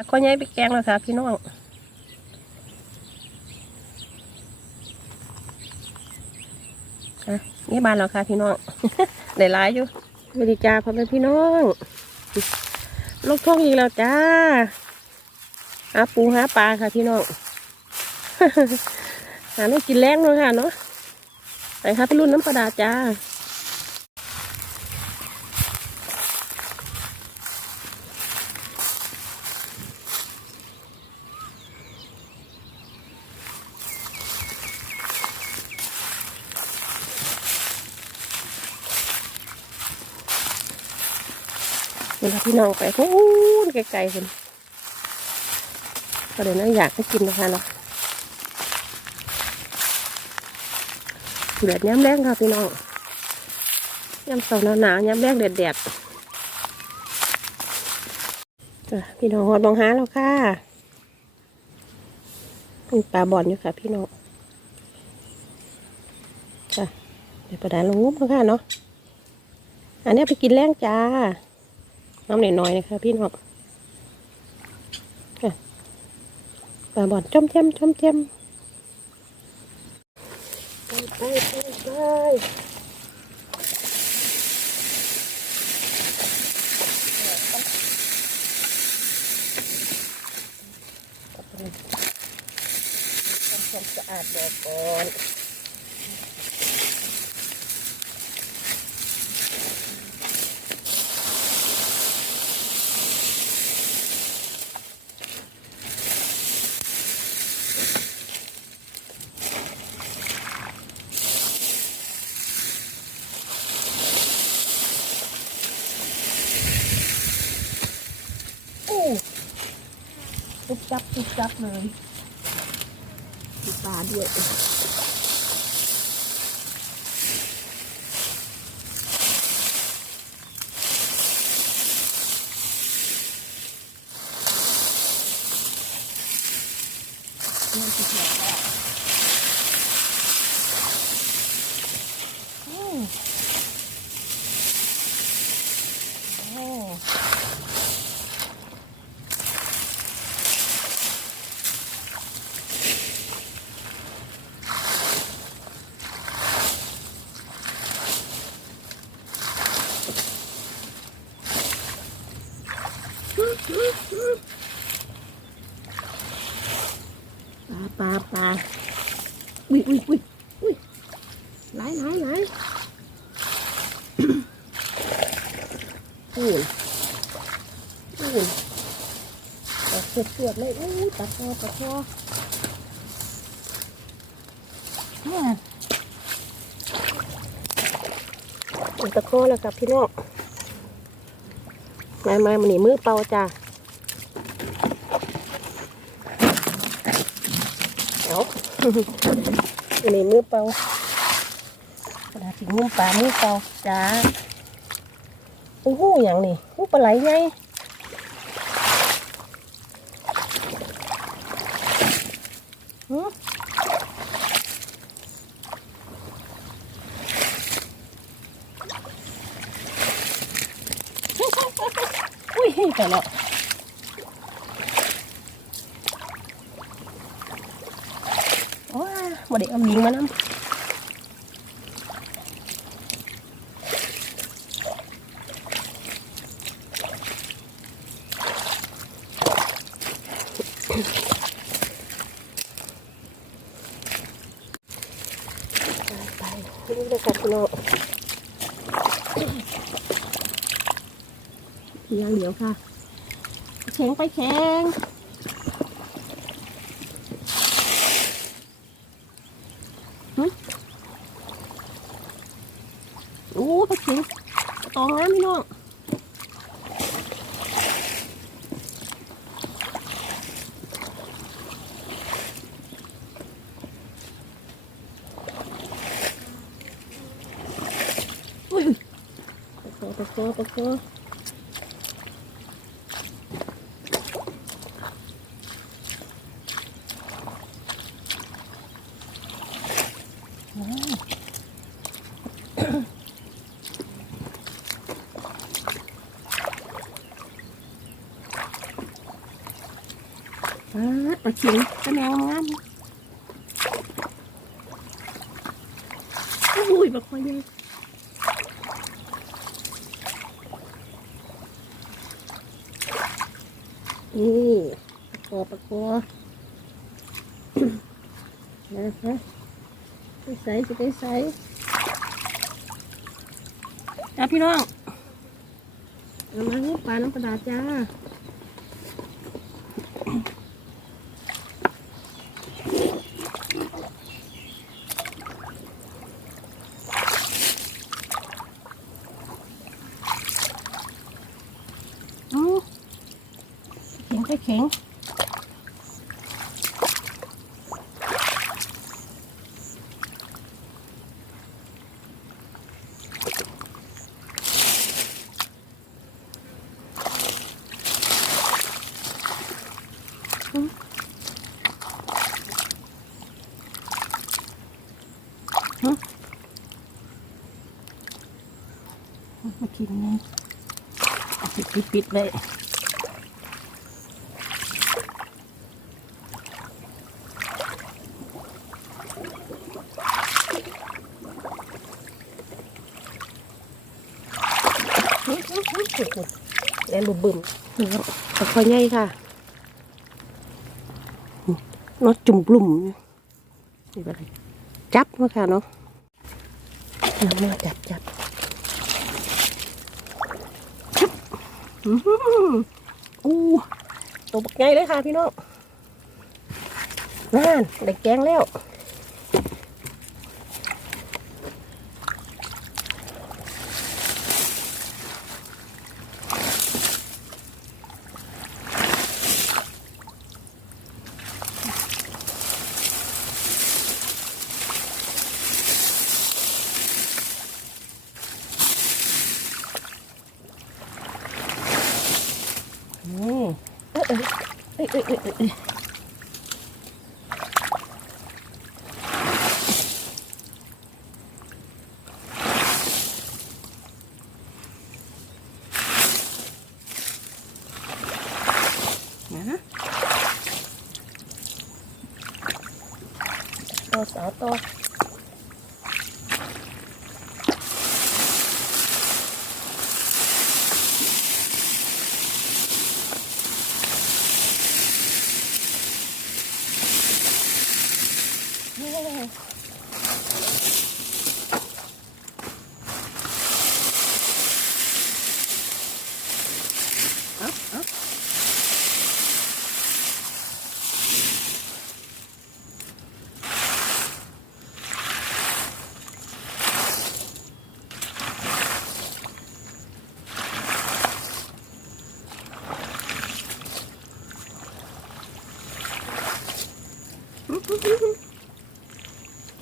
ปลาข้อใหญ่ไปแกงแล้วค่ะพี่น้องนี่บานแล้วค่ะพี่น้องได้หลายอยู่วัสดีจ้าพ่อแม่พี่น้องลกท่องอีกแล้วจ้าหาปูหาปลาค่ะพี่น้องหาไม่กินแรงเลยค่ะเนาะไปค่ะไปรุ่นน้ำประดาจ้า น้องไปพูนไกลๆคนก็เดี๋ยวนะอยากให้กินนะคะเนาะเดือดย้ำแรงค่ะพี่น้องย้ำเสาหนาวย้ำแรงเดือดๆจ้ะพี่น้องหอดบองหาแล้วค่ะมีปลาบอลอยู่ค่ะ พี่น้องจ้ะเดี๋ยวประดานลงงุ้มแล้วค่ะเนาะอันนี้ไปกินแรงจ้า น้ำหน่อยๆนะคะพี่น้องปลาบอดจ้อมแจมจอมแจมไปไปไปไปทำความสะอาดบ่อก่อน ตุ๊บจับตุ๊บจับเลยมีปลาด้วยนี่คือแผลแล้วอืมโอ้ ปลาปลาปลาอุ้ยอุ้ยอุ้ยอุ้ย ไหลไหลไหลอู้นอู้นออกเสือเสือดเลยอู้ตัดคอตัดคอเนี่ยตัดตะคอแล้วกับพี่น้องมามามันนี่มือเปล่าจ้าเอาอันนี้มือเปล่า กระดาษถึงมุมปลามือเปล่าจ้าโอ้โหอย่างนี้หูปลาไหลไงหึอุ้ยไปแล้วว้าบ่ได้เอาลิงมานำไปๆนี่เลยค่ะพี่น้องเลี้ยงเดี๋ยวค่ะ แข็งไปแข็ง โอ้ปลาเข็งตองน้ำพี่น้องอุ้ยตะโกตะโกตะโกอ่าปลาเข็งจะแมงงามอุ้ยปลาคอยใหญ่ นี่ปลาคอปลาคอนะคะไปใส่จะไปใส่จ้าพี่น้องเอามาลูกปลาน้ำปลาดาจ้า เข็งไปเข็งอืมอืมมากินนี่ปิดปิดปิดเลย แอนบุบึมนี่ครับตะคอยใหญ่ค่ะนอจุ่มกลุ่มนี่ไปเลยจับมาค่ะเนาะเอามาจับจับจับอื้อหืออู้ตัวบักใหญ่เลยค่ะพี่น้องนั่นได้แกงแล้ว นี่เอ้ยเอ้ยเอ้ยเอ้ยเอ้ยเอ้ยนะต่อสาวต่อ เอาเอา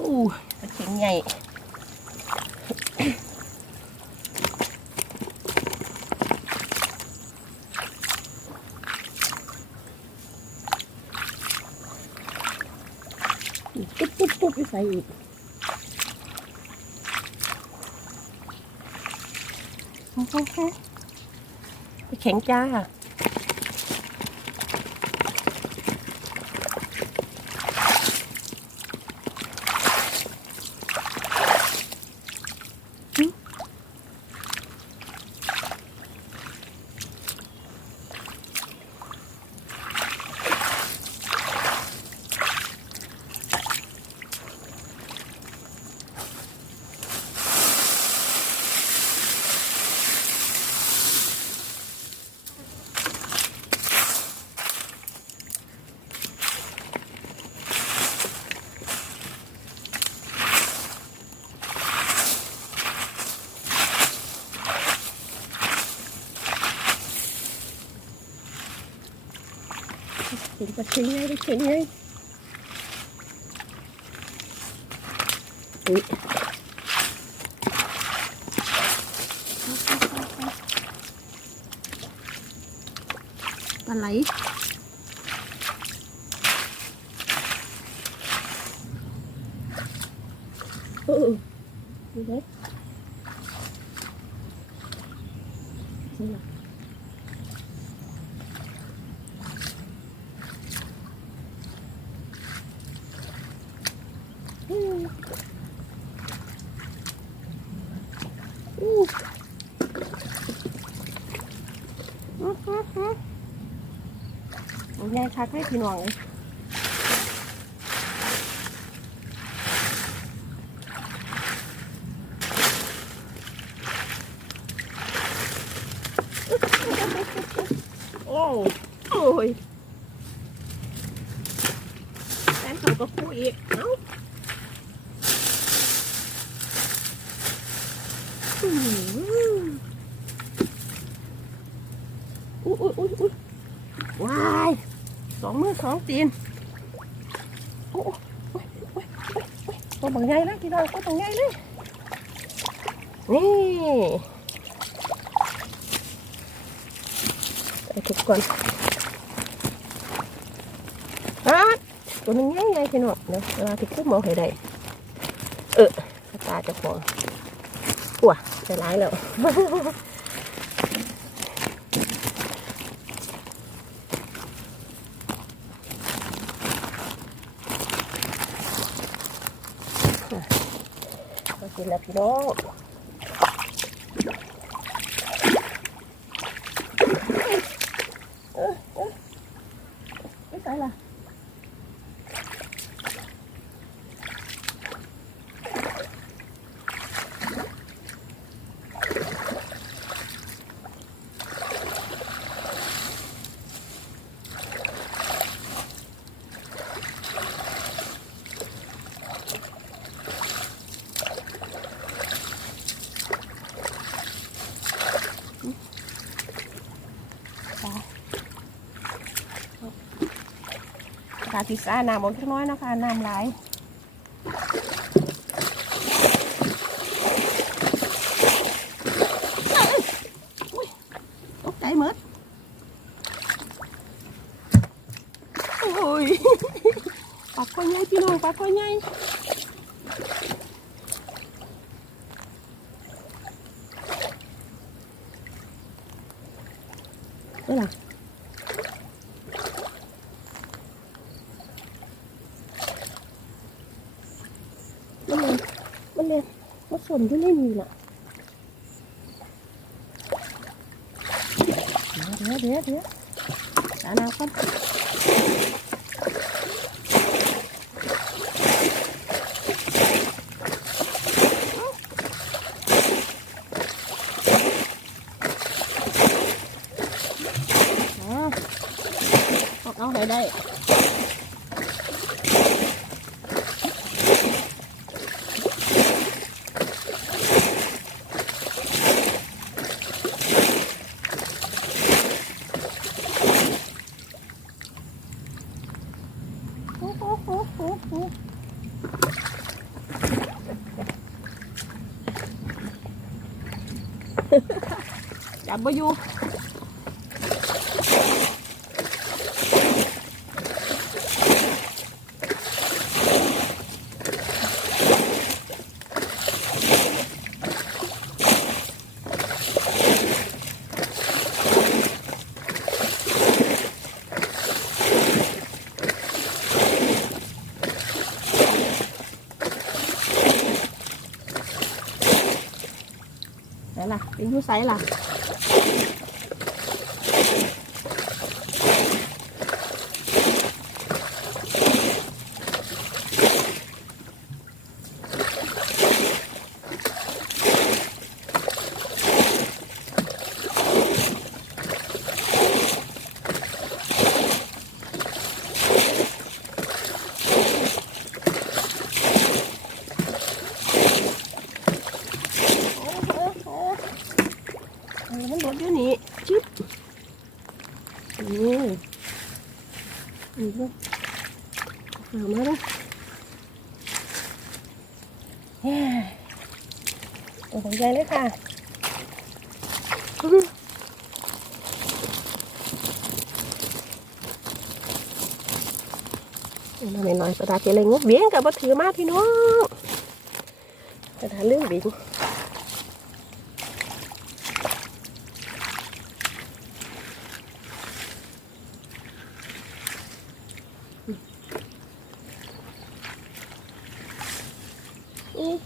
อู้ปลาเข็งใหญ่ ปุ๊บปุ๊บปุ๊บ ไปใส่อีกโอ้โหไปแข็งจ้า เห็นปลาเข็งไงปลาเข็งไงอุ้ยปลาไหลเออดูไหมนี่นะ มัน ใหญ่คักให้พี่น้องเลยโอ้โอ้ยแฟนเขาก็คู่อีก เอ้าอื้อหืออุ้ยอุ้ยอุ้ยอุ้ยว้าย สองมือสองตีนโอ้ยโอ้ยโอ้ยโอ้ยตัวบางใหญ่เลยพี่น้องตัวบางใหญ่เลยนี่ไปทุกคนอะตัวนึงใหญ่ใหญ่พี่น้องเดี๋ยวเวลาที่คุ้มมองให้ได้เออตาจะฟองปัวจะร้ายแล้ว นะพี่น้องเออเออไม่ใส่ละ กาพิซซ่าน้ำออกเล็กน้อยนะคะน้ำไหลายตกใจหมดโอ้ยปากคอใหญ่พี่น้องปากคอใหญ่เอ้ยล่ะ มันเลยมันเลย มันสนอยู่ในนี่น่ะเดี๋ยวเดี๋ยวเดี๋ยวสานาครับอ๋อเอาเอาให้ได้ โอ้โหโอ้โหโอ้โหจั บมาอยู่ไหนล่ะเป็นยูไซส์ล่ะโอ้โหโอ้โหเออมันหลดอยู่นี่จิ๊บนี่นี่ลูกหามาเลยเฮ้ย โอ้โหใหญ่เลยค่ะอื้อเอามาหน่อยสตาร์ทเลยงบเบี้ยงกับมาถือมาพี่น้องสตาเรื่องบิงอืม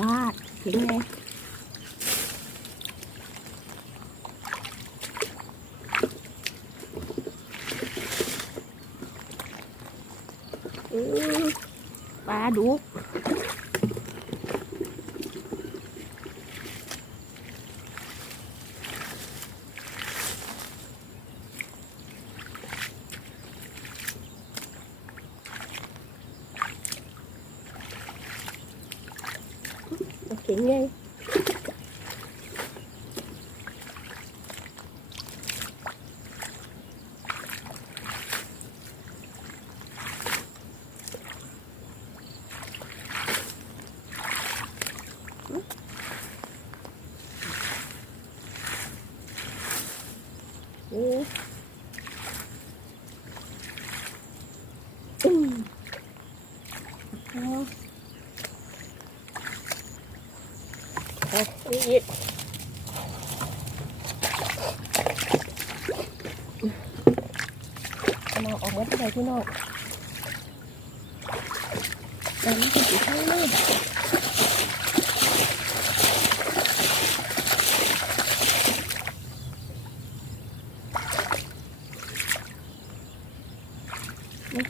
วาดถึงไงอืมปลาดุกถึงไงอืมอืมอ๋อ เอาอีกมาออกมาที่ไหนพี่น้องแต่ไม่ติดอยู่ข้างนี้นี่ก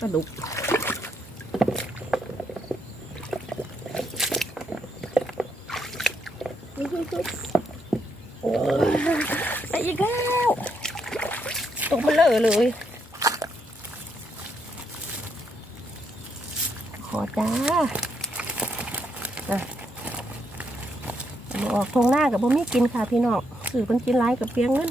ระดูกโอ้ยไปอีกแล้วตกมาเลอะเลย ขอจ้านะออกทงหน้ากับบ่มีกินค่ะพี่น้องสื่อเพิ่นกินไรกับเปียงเงิน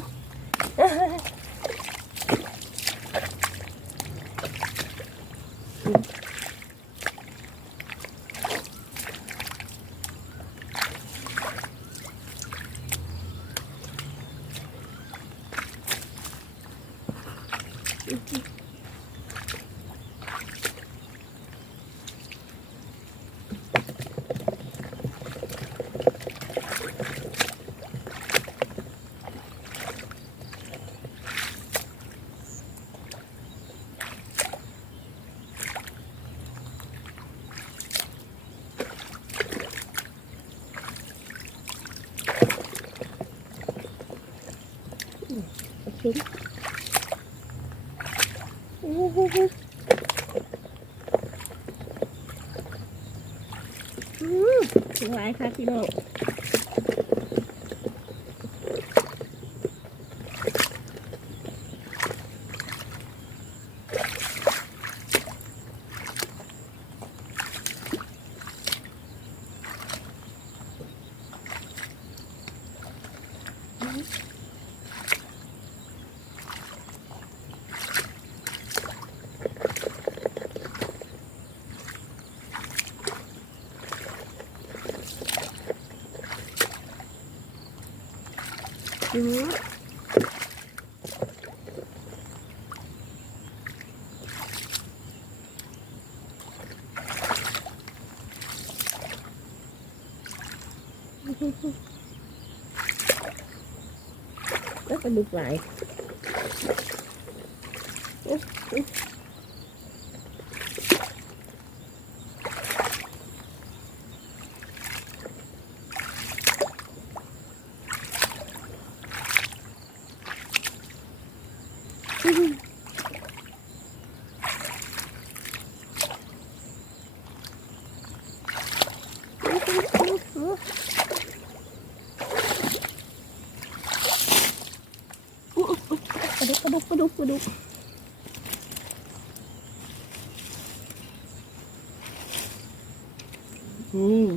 โอเคอู้หูหูอืมายค่ะพี่น้อง อืมแล้วก็ดุกหลายอุ๊ยอุ๊ยปลา ดุกปลาดุกปลาดุกปลาดุกอืม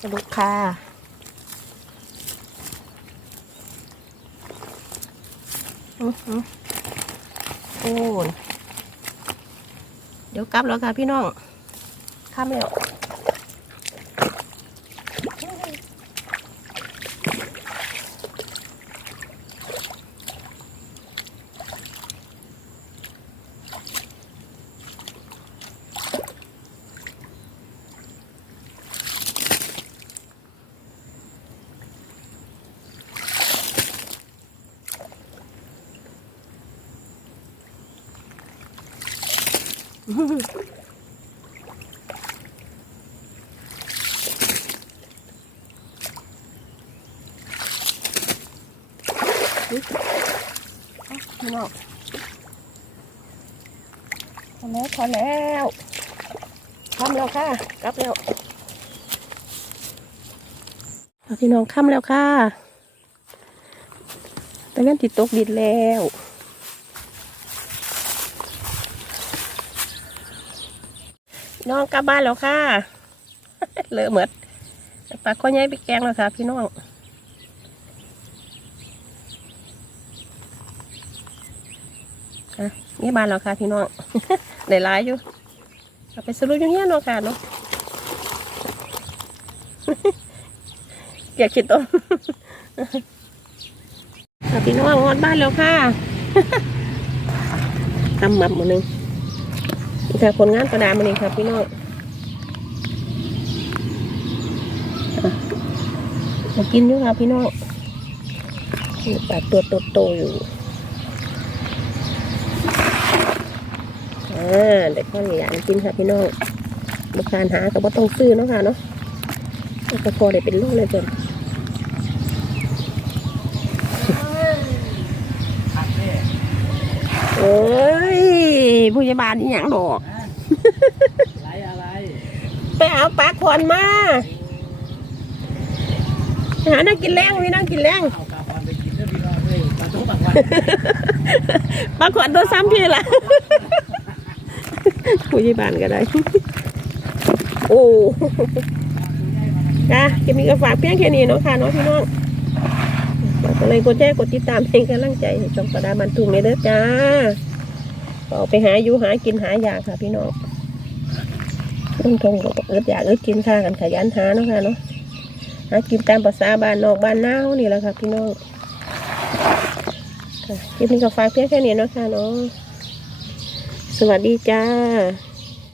ปลาดุกค่ะอือหือโอ้ยเดี๋ยวกลับแล้วค่ะพี่น้องข้ามแล้ว พี่น้องพอแล้วพอแล้วทำแล้วค่ะกลับแล้วพี่น้องค่ำแล้วค่ะตะเล่นติดตกดินแล้วน้องกลับบ้านแล้วค่ะ เลอะเหมือดปลาข้อใหญ่ไปแกงแล้วค่ะพี่น้อง อะนี่บ้านเราค่ะพี่น้องได้หลายอยู่เอาไปสรุปอยู่เนี้ยเนาะค่ะเนาะเกียกขิดต้มค่ะพี่น้องงอดบ้านแล้วค่ะทำหมับมดหนึ่งนี่ค่ะผลงานกระดาษมันเองค่ะพี่น้องมากินอยู่ค่ะพี่น้องปลาตัวโตๆอยู่ อ่าเด็กข้าวเหนียวกินค่ะพี่น้องบุคานหาก็บ่ต้องซื้อเนาะค่ะเนาะก็พอได้เป็นลูกเลยเพิ่นโอ้ยผู้ใหญ่บ้านนี่หยังดอก อะไรอะไรไปเอาปลาขอนมา หานั่งกินแรงพี่นั่งกินแรงเอากาบอลไปกินเด้อพี่น้องเอ้ยปลาทุกปากวันปลาขอนตัวซ้ำพี่ละ ผู้ใหญ่บ้านก็ได้ โอ้จ้ะจะมีกระฝากเพียงแค่นี้เนาะค่ะเนาะพี่น้องฝากกดไลค์กดแชร์กดติดตามเป็นกำลังใจให้ช่องประดาบันทุงเลยเด้อจ้าก็ออกไปหาอยู่หากินหายากค่ะ พี่น้องต้องทงก็เอิดอยากเอิดกินค่ะกันขยันหาเนาะค่ะเนาะหากินตามภาษาบ้านนอกบ้านนาเฮานี่แหละค่ะ พี่น้องคลิปนี้ก็ฝากเพียงแค่นี้เนาะค่ะเนาะ สวัสดีจ้า